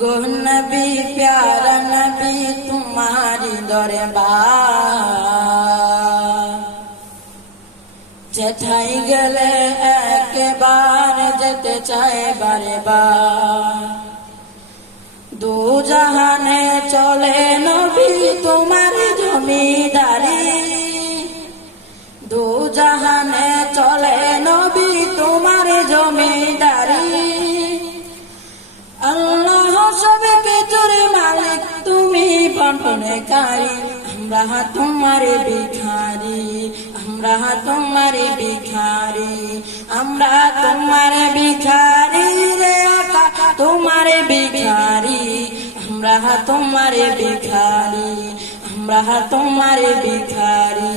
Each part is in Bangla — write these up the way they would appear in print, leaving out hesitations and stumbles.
गो नबी प्यारा नबी तुम्हारी दरबार যেথায় গেলে একবার যেতে চায় বারে বার দু জাহানে চলে নবী তোমার জমিদারি দু জাহানে চলে নবী তোমার জমিদারি আল্লাহ সব কিছুর মালিক তুমি বন্টনকারী আমরা তোমার ভিখারি আমরা তোমার ভিখারি আমরা তোমার ভিখারি রে আকা তোমার ভিখারি আমরা তোমার ভিখারি আমরা তোমার ভিখারি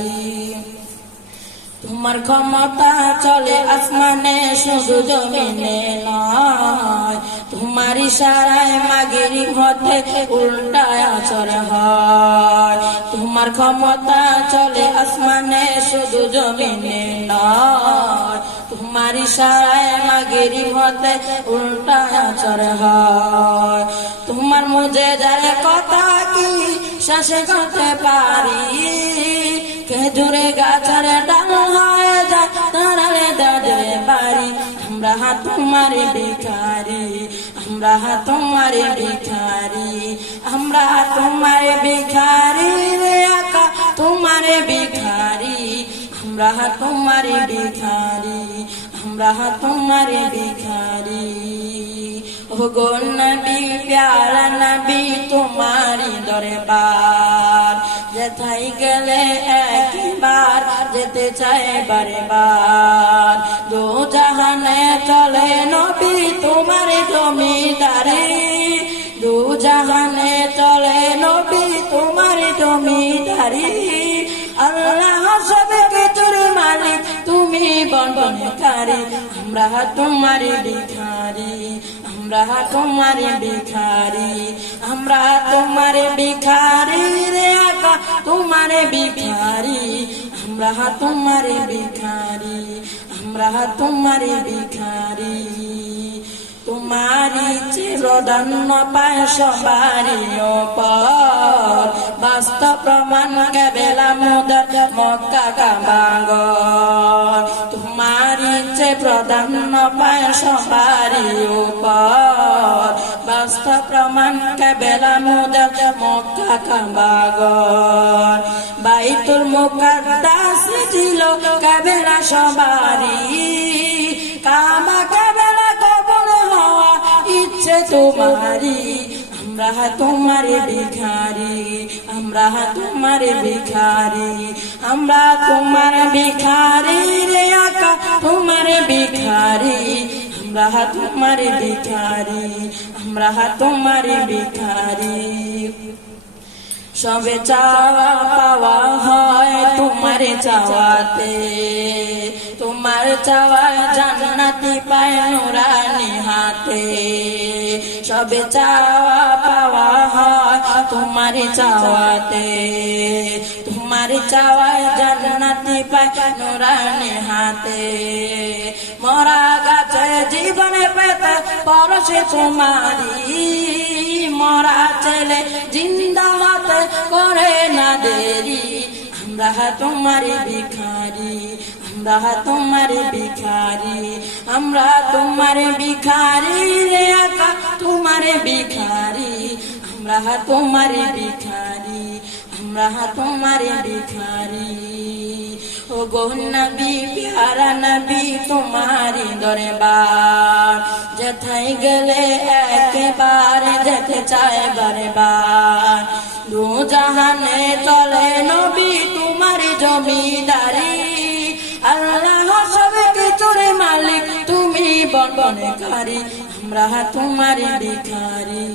তোমার ক্ষমতা চলে আসমানে শুধু জমিনে নয় তোমার ইশারায় মাগরিব হতে উল্টা আছর হয় তোমার ক্ষমতা চলে আসমানে শুধু জমিনে নয় তোমার ইশারায় মাগরিব হতে উল্টা আছর হয় তোমার মুজিজার কথা কি শেষ করতে পারি খেজুরে গাছের ডাল হয়ে যায় তারারে দাঁড়ে বাড়ি আমরা তোমার ভিখারি আমরা তোমার ভিখারি আমরা তোমার ভিখারি রে আকা তোমার ভিখারি আমরা তোমার ভিখারি আমরা তোমার ভিখারি ও গো নবী প্যারা নবী তোমারি দরবার যেথায় গেলে একবার যেতে চায় বারে বার দু জাহানে চলে নবী তোমার জমিদারি দু জাহানে চলে নবী তোমার জমিদারি আল্লাহ সব কিছুর মালিক তুমি বন্টনকারী আমরা তোমার ভিখারি আমরা তোমার ভিখারি আমরা তোমার ভিখারি রে আকা তোমার ভিখারি আমরা তোমার ভিখারি আমরা তোমার ভিখারি তোমারি চিরদান পায় সবারই উপর বাস্তব প্রমাণ কেবলা মুদত মক্কা কাবাগর তোমারি প্রদান পায় সবারই উপর বাস্তব প্রমাণ কেবলা মুদত মক্কা কাবাগর বাইতুল মুকাদ্দাস ছিল কেবলা সবারই কাবা কেবলা কবর হওয়া ইচ্ছে তোমারি আমরা তোমার ভিখারি আমরা তোমার ভিখারি আমরা তোমার ভিখারি রে আকা তোমার ভিখারি আমরা তোমার ভিখারি আমরা তোমার ভিখারি সবে চাওয়া পাওয়া হয় তোমার চাওয়াতে তোমার চাওয়া জান্নাতি পায় নুরানি হাতে সবে চাওয়া পাওয়া হয় তোমার চাওয়াতে তোমার চাওয়া জান্নাতি পায় নুরানি হাতে মরা গাছে জীবনে পেতে পরশে তোমারি মরা ছেলে জিন্দা হতে করে না দেরি আমরা তোমার ভিখারি আমরা তোমার ভিখারি আমরা তোমার ভিখারি রে আকা তোমার ভিখারি আমরা তোমার ভিখারি আমরা তোমার ভিখারি ও গো নবী প্যারা নবী তোমারি দরবার যেথায় গেলে একবার যেতে চায় বারে বার দু জাহানে চলে নবী তোমার জমিদারি আল্লাহ সব কিছুর মালিক তুমি বন্টনকারী আমরা তোমার ভিখারি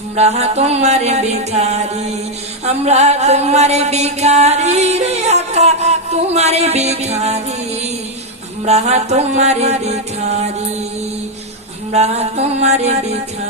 আমরা তোমার ভিখারি আমরা তোমার ভিখারি রে আকা তোমার ভিখারি আমরা তোমার ভিখারি আমরা তোমার ভিখারি।